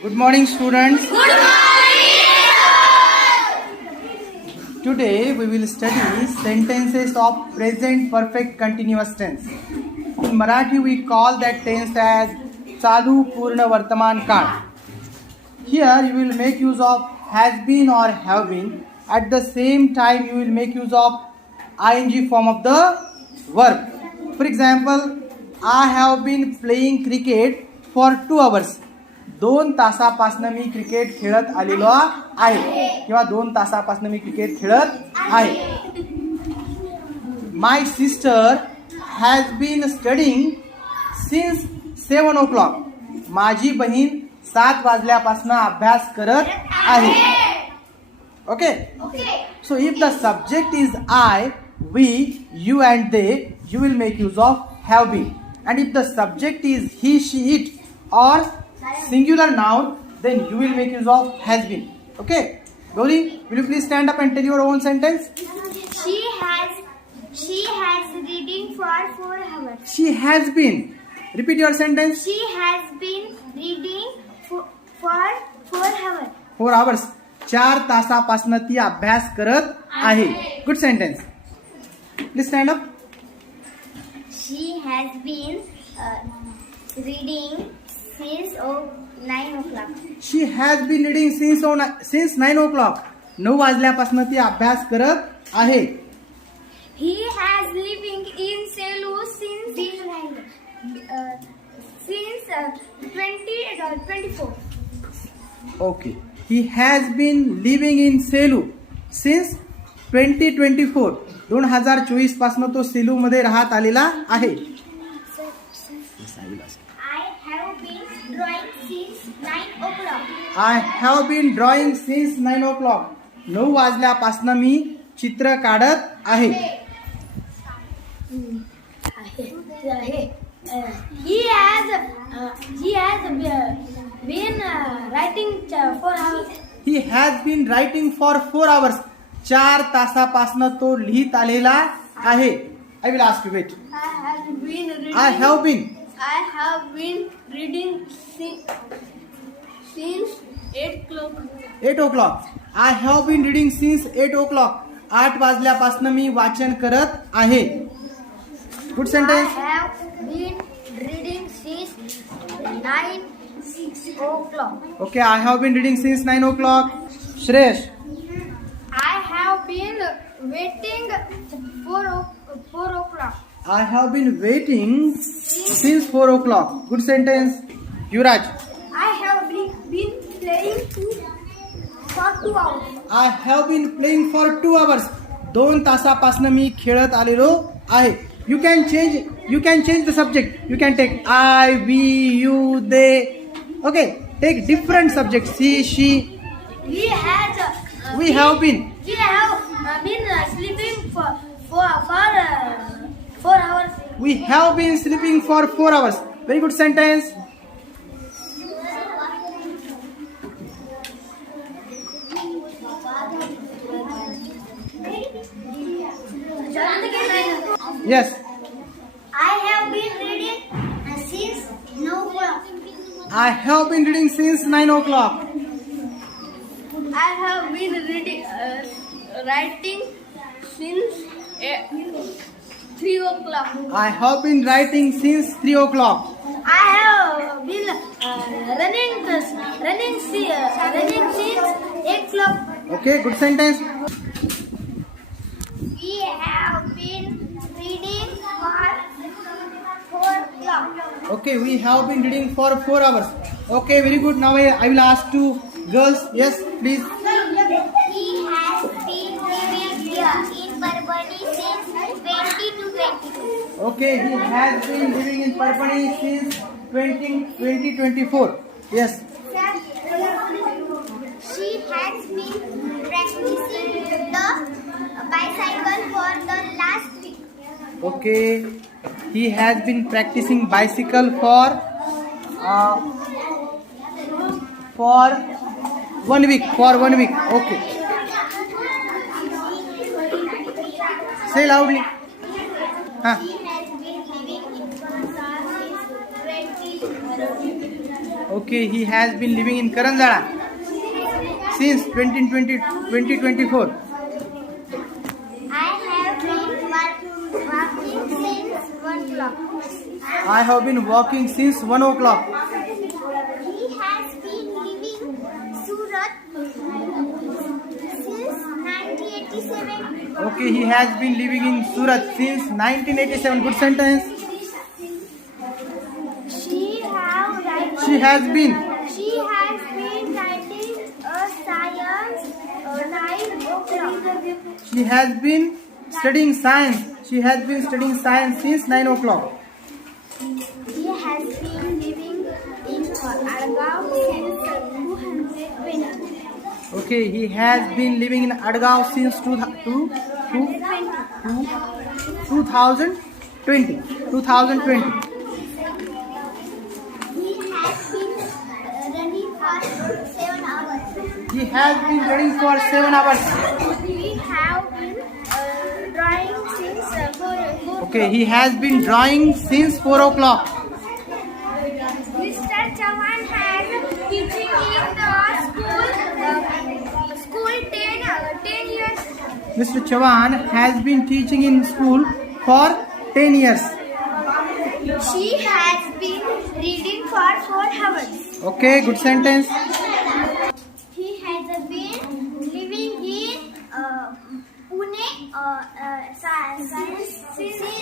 Good morning, students. Good morning. Today we will study sentences of present perfect continuous tense. In Marathi we call that tense as चालू पूर्ण वर्तमान काळ. Here you will make use of has been or have been. At the same time you will make use of ing form of the verb. For example, I have been playing cricket for 2 hours. 2 तासापासून me cricket खेळत आलेलो आहे किंवा 2 तासापासून मी cricket खेळत आहे. My sister has been studying since 7 o'clock. माझी बहीण 7 वाजल्यापासून अभ्यास करत आहे. Okay. So if the subject is I, we, you and they, you will make use of have been. And if the subject is he, she, it or singular noun, then you will make use of has been. Okay. Gauri, will you please stand up and tell your own sentence? She has reading for 4 hours. She has been. Repeat your sentence. She has been reading for 4 hours. 4 hours. 4 तासापासून ती अभ्यास करत आहे. Good sentence. Please stand up. She has been reading since 9 o'clock. She has been reading since 9 o'clock. 9 वाजल्यापासून ती अभ्यास करत आहे. He has living in Selu since 2024. Okay. He has been living in Selu since 2024. 2024 पासून तो सेलू मध्ये राहत आलेला आहे. I have been drawing since 9 o'clock. I have been drawing since 9 o'clock. 9 वाजल्यापासून मी चित्र काढत आहे. He has been writing for hours. He has been writing for 4 hours. 4 तासापासून तो लिहित आलेला आहे. I will ask you, wait. I have been reading since 8 o'clock. 8 o'clock. I have been reading since 8 o'clock. 8 वाजल्यापासून मी वाचन करत आहे. Good sentence. I have been reading since 9 o'clock. Okay, I have been reading since 9 o'clock. Shresh. I have been waiting for 4 o'clock. I have been waiting since 4 o'clock. Good sentence. Yuraj. I have been playing for 2 hours. I have been playing for 2 hours. 2 तासापासून मी खेळत आलेलो आहे. You can change the subject. You can take I, we, you, they. Okay, take different subjects. He, she. We have been. sleeping for 4 hours. We have been sleeping for 4 hours. Very good sentence. Yes. I have been reading since 9 o'clock. I have been reading since 9 o'clock. I have been writing since 3 o'clock. I have been writing since 3 o'clock. I have been running since 8 o'clock. Okay, good sentence. We have been reading for 4 o'clock. Okay, we have been reading for 4 hours. Okay, very good. Now I will ask two girls. Yes, please. He has been living here in Parbhani since 2022. Okay, he has been living in Parpani since 2024. Yes. She has been practicing the bicycle for the last week. Okay, he has been practicing bicycle for 1 week. Okay. Say loudly. Huh. He has been living in Parbhani since 2022. Okay, he has been living in Karanjara since 2024. I have been walking since 1 o'clock. I have been walking since 1 o'clock. He has been living Surat since 1987. Okay, he has been living in Surat since 1987. Good sentence. She has been writing a science 9 o'clock. She has been studying science. She has been studying science since 9 o'clock. He has been living in Adgaon since 220. Okay, he has been living in Adgaon since 2020. 2020. He has been running for 7 hours. He has been running for 7 hours. We have been drawing since 4 o'clock. Okay, he has been drawing since 4 o'clock. Mr. Chavan has teaching in the school 10 years. Mr. Chavan has been teaching in school for 10 years. She has been reading for 4 hours. Okay, good sentence. He has been living in Pune since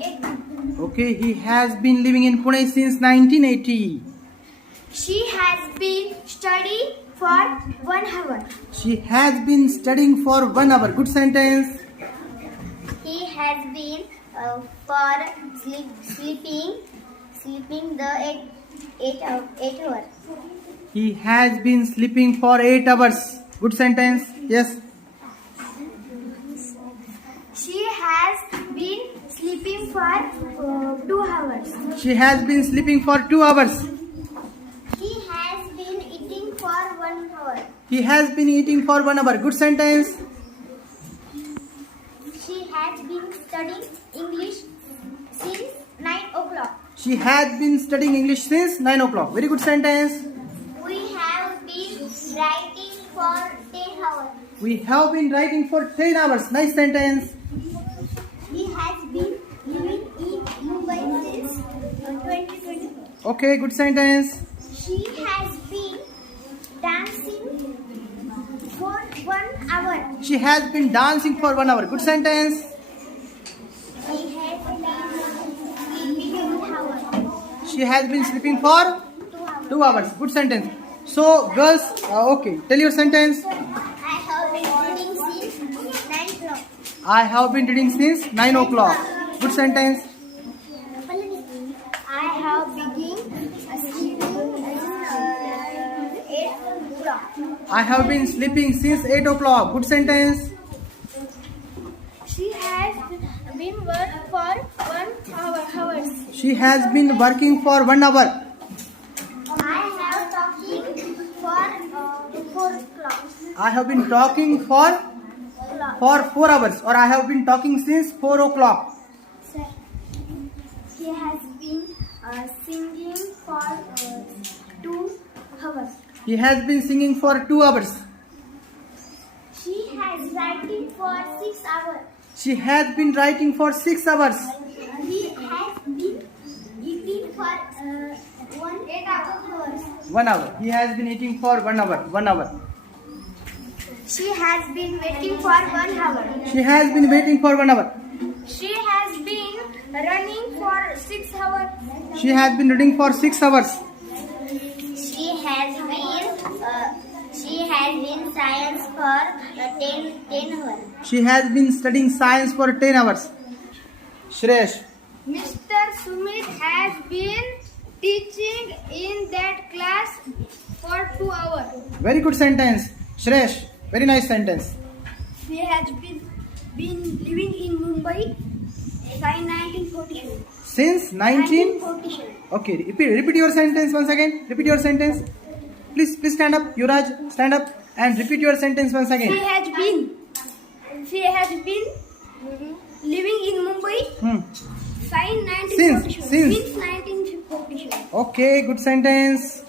1980. Okay, he has been living in Pune since 1980. She has been studying for 1 hour. She has been studying for 1 hour. Good sentence. He has been for sleeping the 8 hours. He has been sleeping for 8 hours. Good sentence. Yes. She has been sleeping for 2 hours. She has been sleeping for 2 hours. He has been eating for 1 hour. He has been eating for 1 hour. Good sentence. She has been studying English since 9 o'clock. She has been studying English since 9 o'clock. Very good sentence. We have been writing for 10 hours. We have been writing for 10 hours. Nice sentence. He has been living in Mumbai since 2024. Okay, good sentence. She has been dancing for 1 hour. She has been dancing for 1 hour. Good sentence. She has been sleeping 2 hours. She has been sleeping for 2 hours. Good sentence. So, girls, okay, tell your sentence. I have been reading since 9 o'clock. I have been reading since 9 o'clock. Good sentence. I have begun sleeping 8 o'clock. I have been sleeping since 8 o'clock. Good sentence. She has been working for 1 hour. She has been working for 1 hour. I have talking for 4 o'clock. I have been talking for 4 hours, or I have been talking since 4 o'clock. He has been singing for 2 hours. He has been singing for 2 hours. She has writing for 6 hours. She has been writing for 6 hours. He has been eating for 8 hours. 1 hour. He has been eating for 1 hour. 1 hour. She has been waiting for 1 hour. She has been waiting for 1 hour. She has been running for 6 hours. She has been reading for 6 hours. She has been science for 10 hours. She has been studying science for 10 hours. Shresh. Mr. Sumit has been teaching in that class for 2 hours. Very good sentence. Shresh. Very nice sentence. He has been living in Mumbai by 1947. Since 1947. Okay, repeat your sentence once again. Repeat your sentence. Please stand up. Yuraj, stand up and repeat your sentence once again. She has been living in Mumbai Hmm. by 1947. Since. Since 1947. official. Okay, good sentence.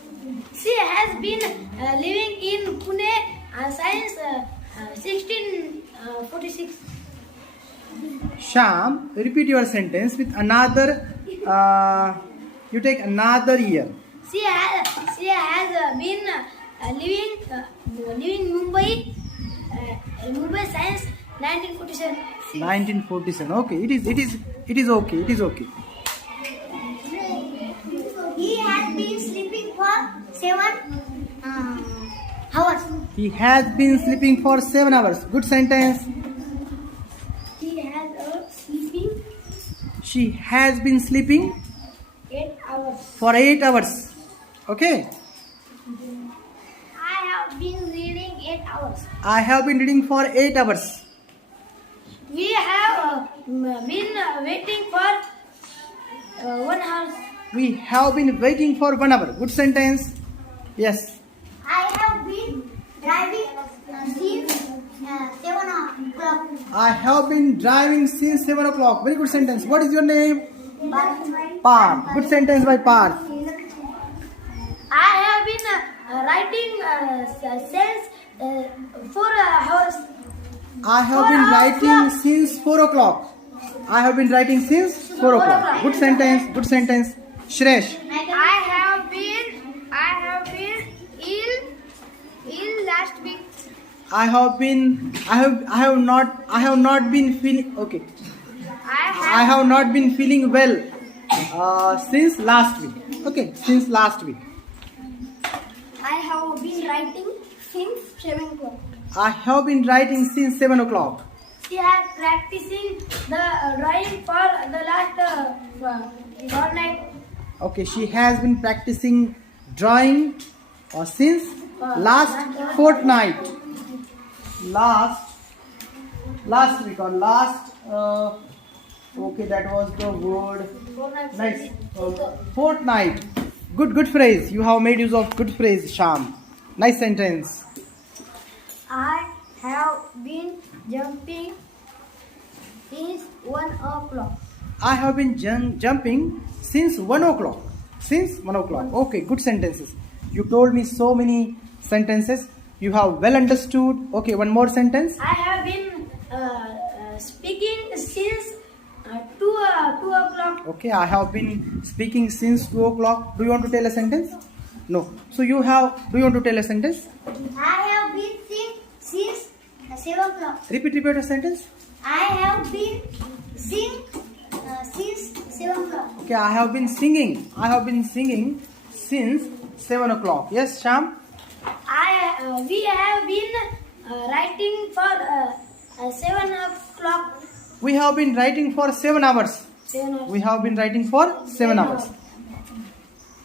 She has been living in Pune since 1646. Sham, repeat your sentence with another. You take another year. She has been living Mumbai since 1947. 1947. Okay, it is okay. It is okay. He has been sleeping for 7 hours. He has been sleeping for 7 hours. Good sentence. He has sleeping She has been sleeping 8 hours. for 8 hours. Okay. I have been reading 8 hours. I have been reading for 8 hours. We have been waiting for 1 hour. We have been waiting for 1 hour. Good sentence. Yes. I have been driving since 7 o'clock. I have been driving since 7 o'clock. Very good sentence. What is your name? Parth. Good sentence by Parth. I have been writing since 4 hours. I have been writing since 4 o'clock. I have been writing since 4 o'clock. Good sentence. Good sentence. Shresh. I have been ill last week. I have not been feeling okay. I have not been feeling well since last week. Okay, since last week. I have been writing since 7 o'clock. I have been writing since 7 o'clock. She has practicing the drawing for the last fortnight. Okay, she has been practicing drawing since last fortnight. Last week or last. Okay, that was the word. Nice. Fortnight. Good phrase. You have made use of good phrase, Sham. Nice sentence. I have been jumping since 1 o'clock. I have been jumping since 1 o'clock. Since 1 o'clock. Okay, good sentences. You told me so many sentences. You have well understood. Okay, one more sentence. I have been speaking since 2 o'clock. Okay, I have been speaking since 2 o'clock. Do you want to tell a sentence? No. So do you want to tell a sentence? I have been since 7 o'clock. Repeat your sentence. I have been since 7 o'clock. Okay, I have been singing. I have been singing since 7 o'clock. Yes, Sham? We have been writing for 7 o'clock. We have been writing for 7 hours. 7 hours. We have been writing for 7 hours.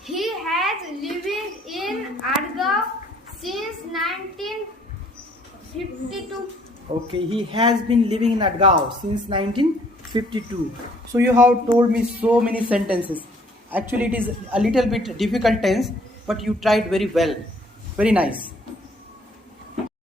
He has living in Adgaon since 1952. Okay, he has been living in Adgaon since 1952. So you have told me so many sentences. Actually, it is a little bit difficult tense, but you tried very well. Very nice.